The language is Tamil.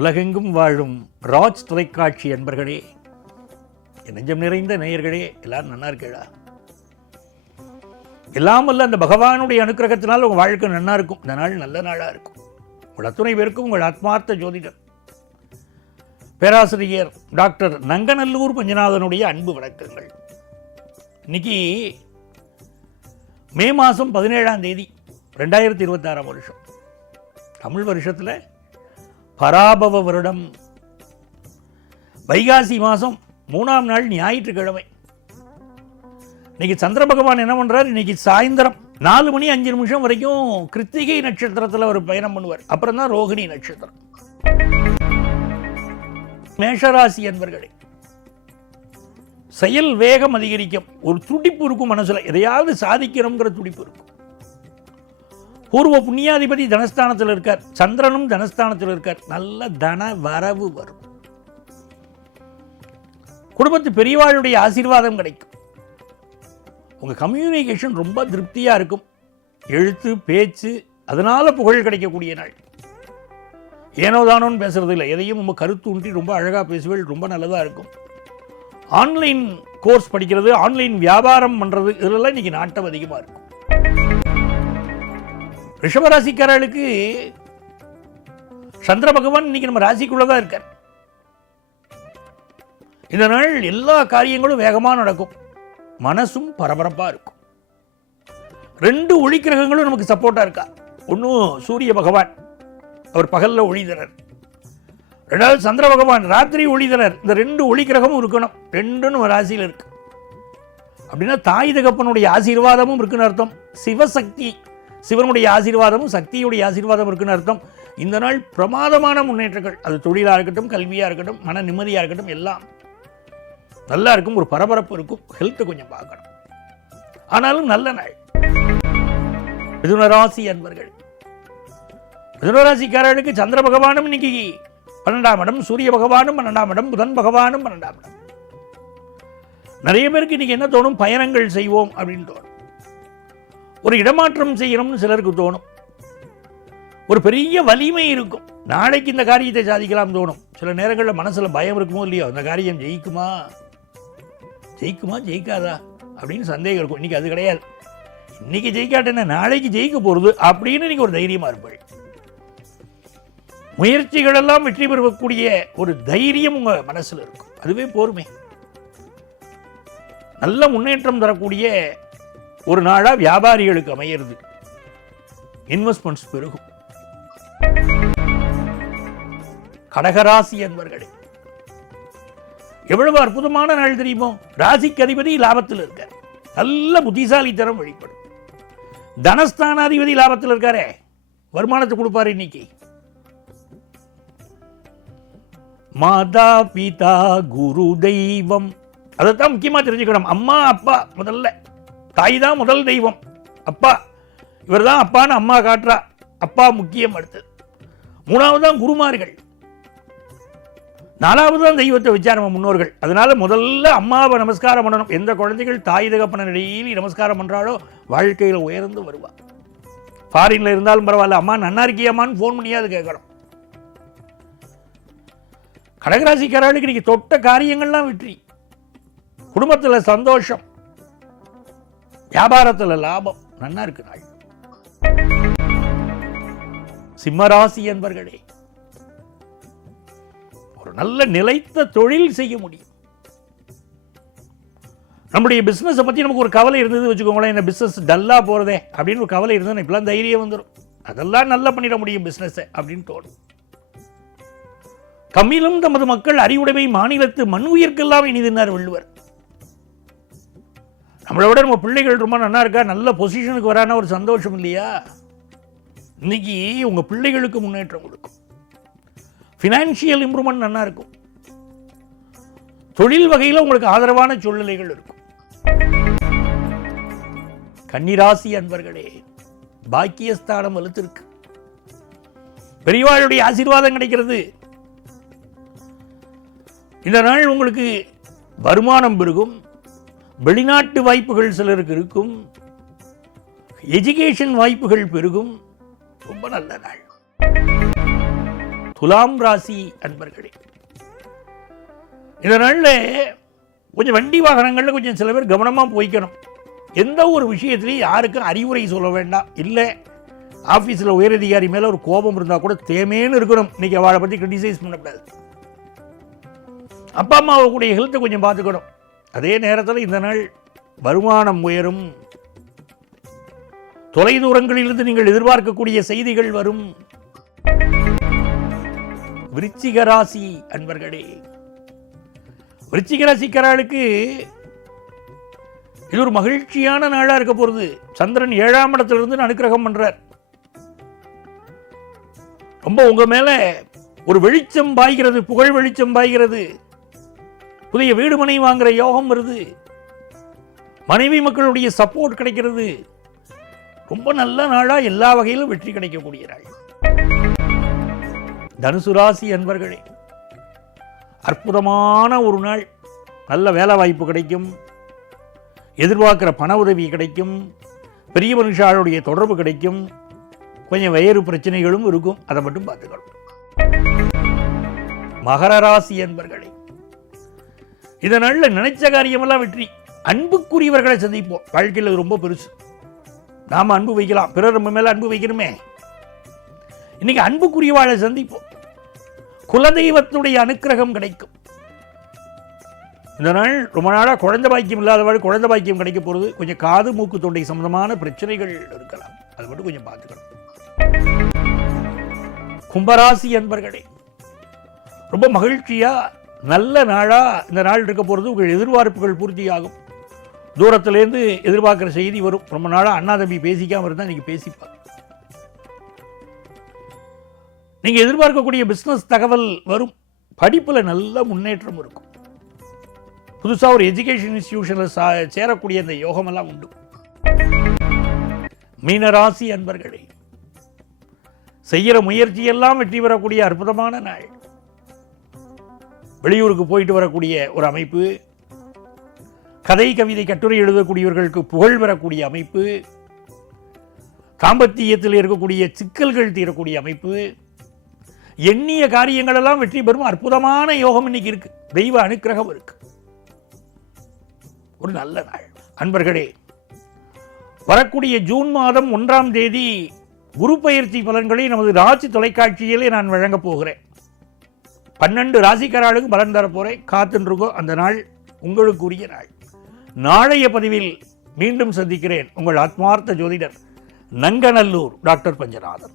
உலகெங்கும் வாழும் ராஜ் தொலைக்காட்சி அன்பர்களே, நெஞ்சம் நிறைந்த நேயர்களே, எல்லாரும் நல்லா இருக்கா? எல்லாம் வல்ல அந்த பகவானுடைய அனுக்கிரகத்தினால் உங்கள் வாழ்க்கை நன்னா இருக்கும். இந்த நாள் நல்ல நாளாக இருக்கும். உங்கள் அத்துணை பேருக்கும் உங்கள் ஆத்மார்த்த ஜோதிடர் பேராசிரியர் டாக்டர் நங்கநல்லூர் பஞ்சநாதனுடைய அன்பு வணக்கங்கள். இன்னைக்கு மே மாதம் 17ஆம் தேதி 2026 வருஷம். தமிழ் வருஷத்தில் பராபவ வருடம் வைகாசி மாதம் 3ஆம் நாள் ஞாயிற்றுக்கிழமை. இன்னைக்கு சந்திர பகவான் என்ன பண்ணுறார்? இன்னைக்கு சாயந்தரம் 4 மணி 5 நிமிஷம் வரைக்கும் கிருத்திகை நட்சத்திரத்தில் ஒரு பயணம் பண்ணுவார். அப்புறம் தான் ரோகிணி நட்சத்திரம். மேஷராசி என்பர்களே, செயல் வேகம் அதிகரிக்கும். ஒரு துடிப்பு இருக்கும் மனசுல, எதையாவது சாதிக்கணுங்கிற துடிப்பு இருக்கும். பூர்வ புண்ணியாதிபதி தனஸ்தானத்தில் இருக்கார், சந்திரனும் தனஸ்தானத்தில் இருக்கார். நல்ல தன வரவு வரும். குடும்பத்து பெரியவாளுடைய ஆசீர்வாதம் கிடைக்கும். உங்க கம்யூனிகேஷன் ரொம்ப திருப்தியா இருக்கும். எழுத்து பேச்சு அதனால புகழ் கிடைக்கக்கூடிய நாள். ஏனோதானோன்னு பேசுறது இல்லை, எதையும் நம்ம கருத்து ஊன்றி ரொம்ப அழகா பேசுவேள். ரொம்ப நல்லதா இருக்கும். ஆன்லைன் கோர்ஸ் படிக்கிறது, ஆன்லைன் வியாபாரம் பண்றது, இதெல்லாம் இன்னைக்கு நாட்டம் அதிகமா இருக்கும். ரிஷபராசிக்காரர்களுக்கு சந்திர பகவான் இன்னைக்கு நம்ம ராசிக்குள்ளதான் இருக்கார். இந்த நாள் எல்லா காரியங்களும் வேகமா நடக்கும். மனசும் பரபரப்பா இருக்கும். 2 ஒளி கிரகங்களும் நமக்கு சப்போர்ட்டா இருக்கா. ஒன்னும் சூரிய பகவான், அவர் பகல்ல ஒளிதரர். 2வது சந்திர பகவான் ராத்திரி ஒளிதரர். இந்த 2 ஒளி கிரகமும் இருக்கணும். 2ம் ராசியில் இருக்கு. அப்படின்னா தாய் தகப்பனுடைய ஆசீர்வாதமும் இருக்குன்னு அர்த்தம். சிவசக்தி, சிவனுடைய ஆசீர்வாதமும் சக்தியுடைய ஆசீர்வாதம் இருக்குன்னு அர்த்தம். இந்த நாள் பிரமாதமான முன்னேற்றங்கள். அது தொழிலாக இருக்கட்டும், கல்வியாக இருக்கட்டும், மன நிம்மதியாக இருக்கட்டும், எல்லாம் நல்லா இருக்கும். ஒரு பரபரப்பு இருக்கும். ஹெல்த்தை கொஞ்சம் பார்க்கணும். ஆனாலும் நல்ல நாள். மிதுனராசி அன்பர்கள், மிதுனராசிக்காரர்களுக்கு சந்திர பகவானும் இன்னைக்கு 12ஆம் இடம், சூரிய பகவானும் 12ஆம் இடம், புதன் பகவானும் 12ஆம் இடம். நிறைய பேருக்கு இன்னைக்கு என்ன தோணும்? பயணங்கள் செய்வோம் அப்படின்னு தோணும். ஒரு இடமாற்றம் செய்யணும்னு சிலருக்கு தோணும். ஒரு பெரிய வலிமை இருக்கும். நாளைக்கு இந்த காரியத்தை சாதிக்கலாம் தோணும். சில நேரங்களில் மனசுல பயம் இருக்குமோ இல்லையோ, அந்த காரியம் ஜெயிக்குமா ஜெயிக்காதா அப்படின்னு சந்தேகம் இருக்கும். இன்னைக்கு அது கிடையாது. இன்னைக்கு ஜெயிக்காட்டேன்னா நாளைக்கு ஜெயிக்க போறது அப்படின்னு நீங்க ஒரு தைரியமா இருப்பீங்க. முயற்சிகள் எல்லாம் வெற்றி பெறக்கூடிய ஒரு தைரியம் உங்க மனசுல இருக்கும். அதுவே போருமே. நல்ல முன்னேற்றம் தரக்கூடிய ஒரு நாளா வியாபாரிகளுக்கு அமையிறது. இன்வெஸ்ட்மெண்ட்ஸ் பெருகும். கடகராசி என்பர்களே, எவ்வளவு அற்புதமான நாள் தெரியுமோ? ராசிக்கு அதிபதி லாபத்தில் இருக்கார். நல்ல புத்திசாலித்தனம் வெளிப்படும். தனஸ்தானாதிபதி லாபத்தில் இருக்காரே, வருமானத்தை கொடுப்பாரு. இன்னைக்கு மாதா பிதா குரு தெய்வம், அதைத்தான் முக்கியமா தெரிஞ்சுக்கணும். அம்மா அப்பா முதல்ல, தாய் தான் முதல் தெய்வம். அப்பா, இவர் தான் அப்பான்னு அம்மா காட்டுறா. அப்பா முக்கியம். அடுத்தது 3வது தான் குருமார்கள். 4வது தான் தெய்வத்தை வச்சா நம்ம முன்னோர்கள். அதனால முதல்ல அம்மாவை நமஸ்காரம் பண்ணணும். எந்த குழந்தைகள் தாய் தகப்பன டெய்லி நமஸ்காரம் பண்றாலோ வாழ்க்கையில் உயர்ந்து வருவா. ஃபாரின்ல இருந்தாலும் பரவாயில்ல, அம்மா நன்னா இருக்கியம்மான்னு ஃபோன் பண்ணியாவது கேட்கணும். கடகராசிக்காரர்களுக்கு இன்னைக்கு தொட்ட காரியங்கள்லாம் வெற்றி. குடும்பத்தில் சந்தோஷம், வியாபாரத்தில் லாபம், நன்னா இருக்கு நாள். சிம்மராசி என்பர்களே, ஒரு நல்ல நிலைத்த தொழில் செய்ய முடியும். நம்முடைய பிசினஸ் பத்தி நமக்கு ஒரு கவலை இருந்தது வச்சுக்கோங்களேன். என்ன பிசினஸ் டல்லா போறதே அப்படின்னு ஒரு கவலை இருந்தது, இப்பெல்லாம் தைரியம் வந்துடும். அதெல்லாம் நல்லா பண்ணிட முடியும் பிசினஸ் அப்படின்னு தோணும். தமிழும் தமது மக்கள் அறிவுடைமை மாநிலத்து மண் உயிர்க்கெல்லாம் இனிதினார் வள்ளுவர். நம்மளை விட நம்ம பிள்ளைகள் ரொம்ப நல்லா இருக்கா, நல்ல பொசிஷனுக்கு வரான ஒரு சந்தோஷம் இல்லையா? இன்னைக்கு உங்க பிள்ளைகளுக்கு முன்னேற்றம் கொடுக்கும். ஃபினான்ஷியல் இம்ப்ரூவ்மெண்ட் நல்லா இருக்கும். தொழில் வகையில் உங்களுக்கு ஆதரவான சூழ்நிலைகள் இருக்கும். கன்னிராசி அன்பர்களே, பாக்கியஸ்தானம் வலுத்திருக்கு. பெரியவாளுடைய ஆசீர்வாதம் கிடைக்கிறது. இந்த நாள் உங்களுக்கு வருமானம் பெருகும். வெளிநாட்டு வாய்ப்புகள் சிலருக்கு இருக்கும். எஜுகேஷன் வாய்ப்புகள் பெருகும். ரொம்ப நல்ல நாள். துலாம் ராசி அன்பர்களே, இந்த நாளில் கொஞ்சம் வண்டி வாகனங்களில் கொஞ்சம் சில பேர் கவனமாக போய்க்கணும். எந்த ஒரு விஷயத்திலையும் யாருக்கும் அறிவுரை சொல்ல வேண்டாம். இல்லை ஆஃபீஸில் உயரதிகாரி மேலே ஒரு கோபம் இருந்தால் கூட தேமேன்னு இருக்கணும். இன்றைக்கி அவளை பற்றி கிரிட்டிசைஸ் பண்ணக்கூடாது. அப்பா அம்மாவுடைய ஹெல்த்தை கொஞ்சம் பார்த்துக்கணும். அதே நேரத்தில் இந்த நாள் வருமானம் உயரும். தொலைதூரங்களிலிருந்து நீங்கள் எதிர்பார்க்கக்கூடிய செய்திகள் வரும். விருச்சிக ராசி அன்பர்களே, விருச்சிக ராசிக்காரர்களுக்கு இது ஒரு மகிழ்ச்சியான நாளாக இருக்க போகிறது. சந்திரன் 7ஆம் இடத்திலிருந்து அனுக்கிரகம் பண்றார். ரொம்ப உங்க மேல ஒரு வெளிச்சம் பாய்கிறது, புகழ் வெளிச்சம் பாய்கிறது. புதிய வீடு மனை வாங்குற யோகம் வருது. மனைவி மக்களுடைய சப்போர்ட் கிடைக்கிறது. ரொம்ப நல்ல நாளா எல்லா வகையிலும் வெற்றி கிடைக்கக்கூடிய நாள். தனுசு ராசி அன்பர்களே, அற்புதமான ஒரு நாள். நல்ல வேலை வாய்ப்பு கிடைக்கும். எதிர்பார்க்கிற பண உதவி கிடைக்கும். பெரிய மனுஷாளுடைய தொடர்பு கிடைக்கும். கொஞ்சம் வேறு பிரச்சனைகளும் இருக்கும். அதை மட்டும் பார்த்துக்கணும். மகர ராசி அன்பர்களே, இந்த நாளில் நினைச்ச காரியமெல்லாம் வெற்றி. அன்புக்குரியவர்களை சந்திப்போம். வாழ்க்கையில் ரொம்ப பெருசு. நாம அன்பு வைக்கலாம், பிறர் நம்ம மேல அன்பு வைக்கணுமே. இன்னைக்கு அன்புக்குரியவாளை சந்திப்போம். குலதெய்வத்துடைய அனுக்கிரகம் கிடைக்கும். இந்த நாள் ரொம்ப நாளாக குழந்தை பாக்கியம் இல்லாதவாள் குழந்தை பாக்கியம் கிடைக்க போகிறது. கொஞ்சம் காது மூக்கு தொண்டை சம்பந்தமான பிரச்சனைகள் இருக்கலாம். அது மட்டும் கொஞ்சம் பார்த்துக்கணும். கும்பராசி அன்பர்களே, ரொம்ப மகிழ்ச்சியா நல்ல நாளா இந்த நாள் இருக்க போகிறது. உங்கள் எதிர்பார்ப்புகள் பூர்த்தியாகும். தூரத்திலேருந்து எதிர்பார்க்குற செய்தி வரும். ரொம்ப நாளாக அண்ணா தம்பி பேசிக்காமல் இருந்தால் நீங்கள் பேசிப்பாங்க. நீங்கள் எதிர்பார்க்கக்கூடிய பிஸ்னஸ் தகவல் வரும். படிப்பில் நல்ல முன்னேற்றம் இருக்கும். புதுசாக ஒரு எஜுகேஷன் இன்ஸ்டிடியூஷனில் சேரக்கூடிய அந்த யோகமெல்லாம் உண்டு. மீனராசி அன்பர்களே, செய்கிற முயற்சியெல்லாம் வெற்றி பெறக்கூடிய அற்புதமான நாள். வெளியூருக்கு போயிட்டு வரக்கூடிய ஒரு அமைப்பு. கதை கவிதை கட்டுரை எழுதக்கூடியவர்களுக்கு புகழ் பெறக்கூடிய அமைப்பு. தாம்பத்தியத்தில் இருக்கக்கூடிய சிக்கல்கள் தீரக்கூடிய அமைப்பு. எண்ணிய காரியங்கள் எல்லாம் வெற்றி பெறும் அற்புதமான யோகம் இன்னைக்கு இருக்கு. தெய்வ அனுக்கிரகம் இருக்கு. ஒரு நல்ல நாள் அன்பர்களே. வரக்கூடிய ஜூன் மாதம் 1ஆம் தேதி குரு பயிற்சி பலன்களை நமது ராசி தொலைக்காட்சியிலே நான் வழங்கப் போகிறேன். 12 ராசிக்காரர்களுக்கு பலன் தரப்போறேன். காத்துருக்கோம். அந்த நாள் உங்களுக்குரிய நாள். நாளைய பதிவில் மீண்டும் சந்திக்கிறேன். உங்கள் ஆத்மார்த்த ஜோதிடர் நங்கநல்லூர் டாக்டர் பஞ்சநாதன்.